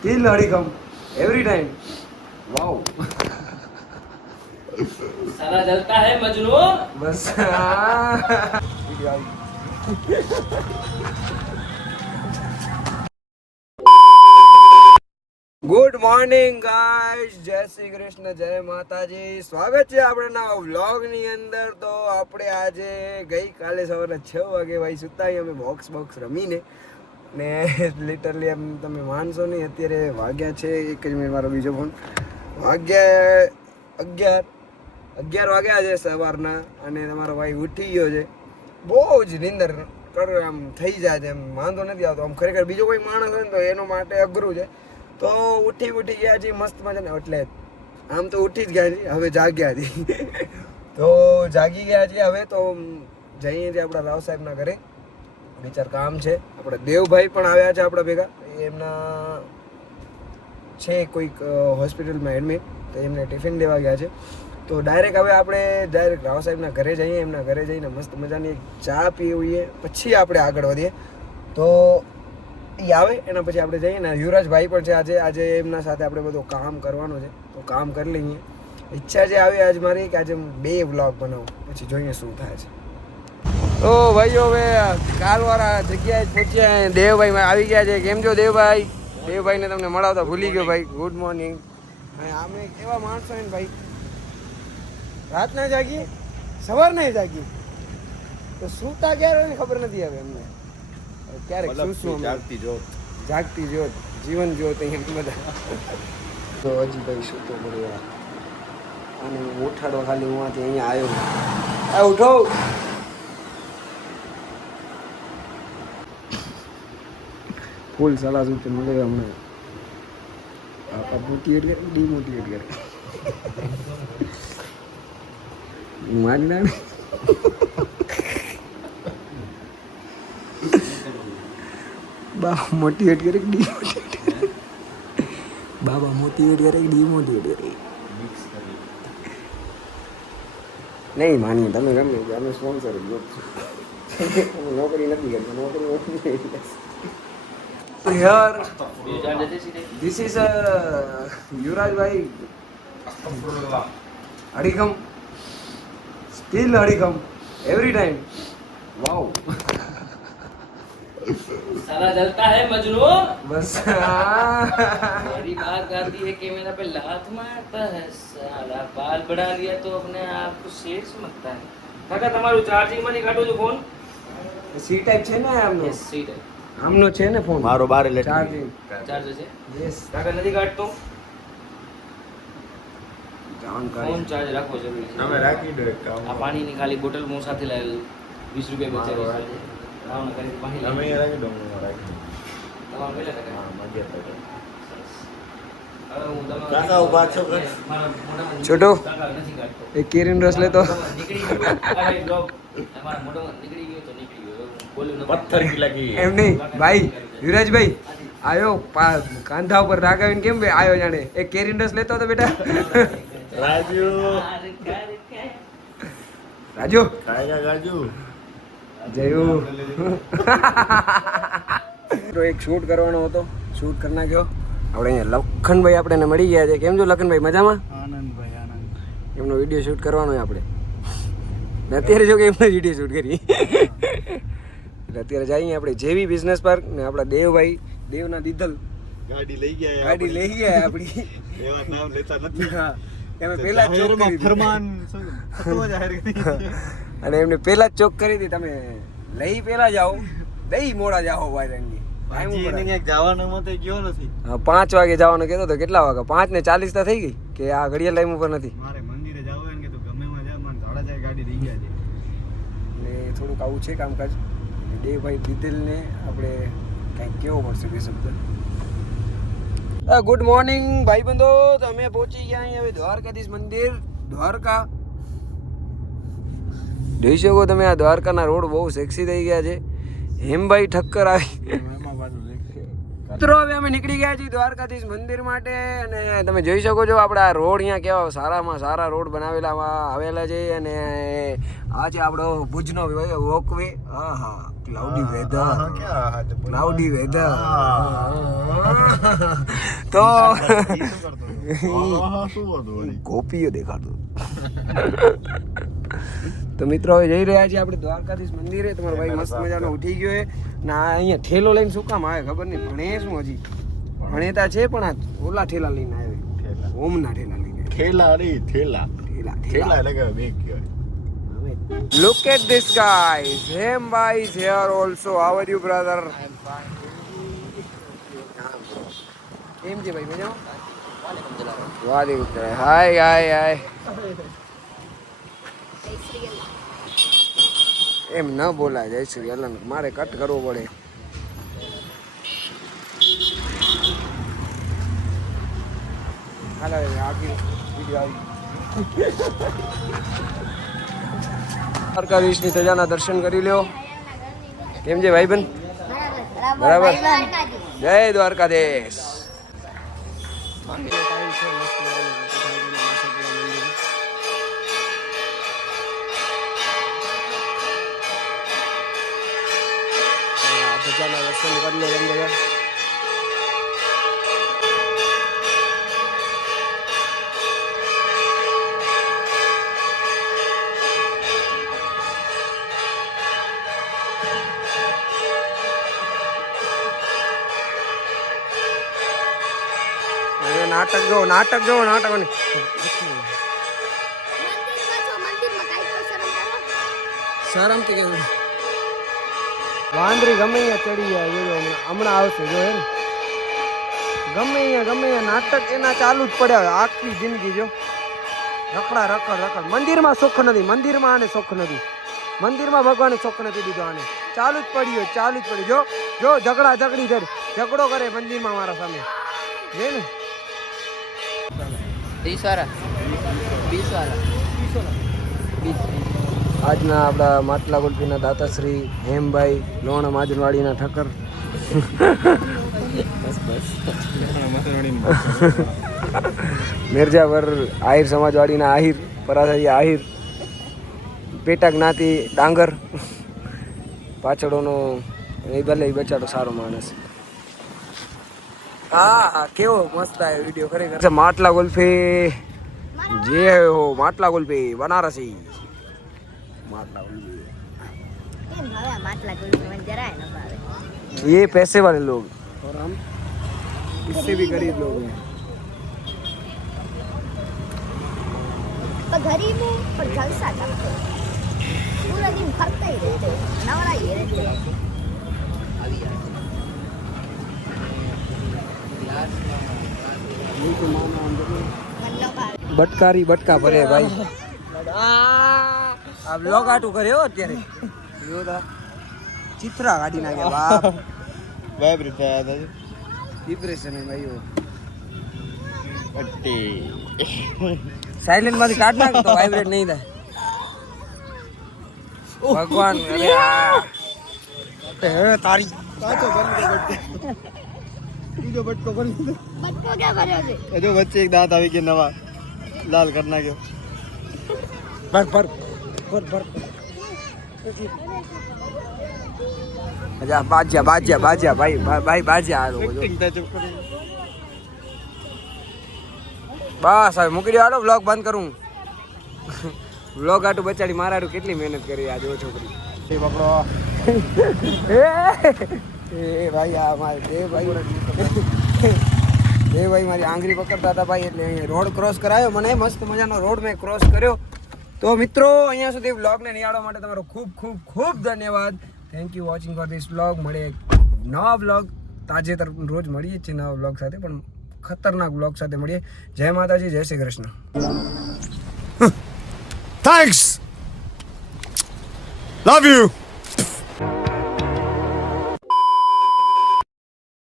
Still Harikam. Every time. Wow. सारा जलता है मजनू. बस ગુડ મોર્નિંગ ગાઈસ, જય શ્રી કૃષ્ણ, જય માતાજી. સ્વાગત છે આપણા નવા વ્લોગની અંદર. તો આપણે આજે ગઈકાલે સવારે 6 વાગે ભાઈ સુતા અમે બોક્સ રમીને ને લિટરલી એમ તમે માનશો નહીં, અત્યારે વાગ્યા છે 1 મિનિટ મારો બીજો ફોન વાગ્યા 11 વાગ્યા છે સવારના. અને તમારો ભાઈ ઉઠી ગયો છે. બહુ જ નીંદર આમ થઈ જાય છે, એમ વાંધો નથી આવતો. આમ ખરેખર બીજો કોઈ માણસ હોય ને તો એનો માટે અઘરું છે. તો ઉઠી ગયા છીએ મસ્ત મજાને. એટલે આમ તો ઉઠી જ ગયા છીએ, હવે જાગ્યા છીએ તો જાગી ગયા છીએ. હવે તો જઈએ છીએ આપણા રાવ સાહેબના ઘરે. વિચાર કામ છે. આપણા દેવભાઈ પણ આવ્યા છે આપણા ભેગા. એમના છે કોઈક હોસ્પિટલમાં એડમિટ, તો એમને ટિફિન દેવા ગયા છે. તો ડાયરેક્ટ હવે આપણે રાવ સાહેબના ઘરે જઈએ. એમના ઘરે જઈને મસ્ત મજાની એક ચા પીવીએ, પછી આપણે આગળ વધીએ. તો એ આવે એના પછી આપણે જઈએ ને. યુવરાજભાઈ પણ છે આજે એમના સાથે આપણે બધું કામ કરવાનું છે, તો કામ કરી લઈએ. ઈચ્છા છે આવી આજ મારી કે આજે 2 વ્લોગ બનાવું, પછી જોઈએ શું થાય છે. તો ભાઈઓ હવે કાલવાળા જગ્યાએ પહોંચ્યા. દેવભાઈ આવી ગયા છે. કેમ છો દેવભાઈ? દેવભાઈને તમને મળાવતા ભૂલી ગયો ભાઈ. Good morning. અમે કેવા માણસો ને ભાઈ, રાત ના જાગીએ, સવાર ના જાગીએ, તો સૂતા ક્યારે હોય ને ખબર નથી આવે અમને. ક્યારેક શું જાગતી જોત, જીવન જોત અહીંયા બધા. તો હજી ભાઈ સૂતો પડ્યો. અને ઉઠાડો ખાલી હુંથી અહીંયા આવ્યો. આ ઉઠો. ફૂલ સલાહ સૂચન મળે હમણાં. આપા મોટિવેટ કરે, ડીમોટિવેટ કરે. મારી ના બાબા મોટિવેટ કરે કે ડીમોટિવેટ કરે? બાબા મોટિવેટ કરે કે ડીમોટિવેટ કરે? નહીં માનીએ તમે ગમે, અમે સ્પોન્સર જ નોકરી નથી કરતા. નોકરી યાર, ધીસ ઇઝ યુવરાજભાઈ હરિકમ. સ્ટીલ હરિકમ એવરી ટાઈમ. વાવ. सारा जलता है मजनू. बस मेरी बात गाती है कि मेरा पे लात मारता है साला. बाल बढ़ा लिया तो अपने आप को शेर समझता है. કાકા તમારું ચાર્જિંગ માંથી કાઢો છો ફોન? સી ટાઈપ છે ને આમનો? Yes C type. આમનો છે ને ફોન મારો બારે લે ચાર્જિંગ. ચાર્જર છે. યસ. કાકા નથી કાઢતો. જાણકારી. ફોન ચાર્જ રાખવો જરૂરી છે. અમે રાખી દો એક કામ. આ પાણીની ખાલી બોટલ હું સાથે લાવેલ 20 રૂપિયા બચાવી છે. રાવણ કરી પાણી અમે લાવી. રાખી દો, હું રાખી દઉં. તમારે પહેલા કાકા. હા, મજા આવે. હવે હું તમારા કાકા ઉભા છો કે? મારા મોઢામાં છોટો. કાકા નથી કાઢતો. એક કેરીનો રસ લેતો. નીકળી ગયો. આ ભાઈ બ્લોગ તમારા મોઢામાં નીકળી ગયો તો નીકળી ગયો. હું બોલું ન પથ્થર કી લાગી. એમ નહીં ભાઈ, યુવરાજભાઈ આવ્યો કાંધા ઉપર રાગાવીને કેમ ભાઈ આવ્યો જાણે. એક કેરીનો રસ લેતો હતો બેટા. રાજુ રાજુ ખાયગા ગાજુ. જયું. તો એક શૂટ કરવાનો હતો, શૂટ કરી નાખ્યો. આપણે અહીંયા લખનભાઈ આપણને મળી ગયા છે. કેમ છો લખનભાઈ? મજામાં? આનંદભાઈ આનંદ. એમનો વિડીયો શૂટ કરવાનો હોય આપણે. ને અત્યારે જો કે એમનો વિડીયો શૂટ કરીએ. એટલે અત્યારે જઈએ આપણે જેવી બિઝનેસ પાર્ક ને આપણા દેવભાઈ, દેવના દીધલ ગાડી લઈ ગયા. ગાડી લઈ ગયા આપણી. એવા નામ લેતા નથી. હા, એમે પહેલા જ ચોક કરી દીધી. ફરમાન ફતવો જાહેર કરી. અને એમને પહેલા જ ચોક કરી હતી, તમે લઈ પહેલા જાઓ, દઈ મોડા જાઓ ભાઈ. રંગી હજી એને ક્યાંક જવાનું મતે ગયો નથી. 5 વાગે જવાનું કહેતો તો. કેટલા વાગે? 5:40 તો થઈ ગઈ કે આ ઘડિયાળ ટાઈમ ઉપર નથી. મારે મંદિરે જવું હોય ને કે તું ગમે માં જા, મને ધાડા જાય ગાડી લઈ ગયા છે. એટલે થોડુંક આવું છે કામકાજ. દેવભાઈ દીધેલને આપણે કંઈક કેવો પડશે બે શબ્દ. ગુડ મોર્નિંગ ભાઈબંધો. તમે પહોંચી ગયા અહીં હવે દ્વારકાધીશ મંદિર, દ્વારકા. જોઈ શકો તમે આ દ્વારકાના રોડ બહુ સેક્સી થઈ ગયા છે. હેમભાઈ ઠક્કર આવી. મિત્રો હવે અમે નીકળી ગયા છીએ દ્વારકાધીશ મંદિર માટે. અને તમે જોઈ શકો છો આપણા રોડ અહીંયા કેવા સારામાં સારા રોડ બનાવેલા આવેલા છે. અને આ છે આપણો ભુજનો વોકવે. હા હા, ક્લાઉડી વેધર, ક્લાઉડી વેધર. તો ઈ શું કરતો હતો? શું હતું વળી? ગોપીઓ દેખાડતો. તો મિત્રો હવે જઈ રહ્યા છીએ આપણે દ્વારકાધીશ મંદિરે. તમારો ભાઈ મસ્ત મજાનો ઉઠી ગયો છે ના અહીંયા ઠેલો લઈને શું કામ આવે ખબર નહીં. ભણે શું હજી ભણેતા છે પણ આ ઓલા ઠેલા લઈને આવે. થેલા. ઓમના ઠેલા લઈને આવે. થેલા નહીં, થેલા. ઠેલા થેલા ઠેલા. એટલે કે બેગ કહેવાય. Look at this guys. Him boy is here also. How are you, brother? કેમ છે ભાઈ મજામાં? વાલેકુમ સલામ. હાય હાય હાય. એમ ન બોલાય જય શ્રી અલ્લાહ. મારે કટ કરવો પડે. હાલો હવે આગળ વિડિયો આવી. દ્વારકાધીશની ધજાના દર્શન કરી લ્યો. કેમ છે ભાઈબંધ? બરાબર. જય દ્વારકાધીશ. ધજાના દર્શન કરી લો બધા. નાટક જો નાટક શરમ તો કે વાંદરી ગમે અહીંયા ચડી જાય જોજો હમણાં આવશે જો હે ગમે અહીંયા નાટક એના ચાલુ જ પડ્યા હોય આખી જિંદગી જો રખડ મંદિરમાં સુખ નથી. મંદિરમાં આને સુખ નથી. મંદિરમાં ભગવાને સુખ નથી દીધો આને. ચાલુ જ પડી જો ઝઘડો કરે મંદિરમાં મારા સામે હે ને. 20 વાળા 20 વાળા આજના આપણા માટલા ગુલ્ફીના દાતાશ્રી હેમભાઈ લોણ માજનવાડીના ઠક્કર મિર્જાવર આહિર સમાજવાડીના આહિર પરાધરી આહિર પેટા જ્ઞાતિ ડાંગર પાછળનો એ ભલે બચાડો સારો માણસ. હા કેવો મસ્ત આવ્યો વિડીયો ખરેખર. માટલા ગુલ્ફી જે હો માટલા ગુલ્ફી બનારસી માટલા गुल्फी ये पैसे वाले लोग और हम इससे भी गरीब लोग हैं. गरीब हूँ पर जलसा करते पूरा दिन फरते ही रहते नवरा ही रहते. બટકારી બટકા ભરે ભાઈ. આ બ્લોગ આટું કર્યો અત્યારે યોદા ચિત્રા કાઢી નાખ્યા બાપ. વાઇબ્રેટ થયા હતા ડિપ્રેશન હે ભાઈઓ. પટ્ટી સાયલેન્ટ માંથી કાઢ નાખ તો વાઇબ્રેટ નહીં થાય. ભગવાન અરે આ હે તારી કાચો બંધ બટકો બીજો બટકો બંધ. बच्चों क्या भरे थे એ જો વચ્ચે એક દાંત આવી ગયા નવા લાલ કરી નાખ્યો. ભર અજા બાજ્યા ભાઈ બાજ્યા આ લોકો જો. બસ હવે મૂકી દો હાલો વ્લોગ બંધ કરું. વ્લોગ આટું બચાડી મારાડું કેટલી મહેનત કરી આ જો છોકરી. એ પકડો એ ભાઈ આ મારે ભાઈ મારી આંગળી પકડતા હતા ભાઈ એટલે અહીંયા રોડ ક્રોસ કરાયો મને. મસ્ત મજાનો રોડ મેં ક્રોસ કર્યો. તો મિત્રો અહીંયા સુધી વ્લોગને નિહાળવા માટે તમારો ખૂબ ખૂબ ખૂબ ધન્યવાદ. Thank you watching for this vlog. મળે નવા વ્લોગ તાજેતર રોજ મળીએ જ છીએ નવા વ્લોગ સાથે પણ ખતરનાક વ્લોગ સાથે મળીએ. જય માતાજી, જય Shri Krishna. Thanks love you.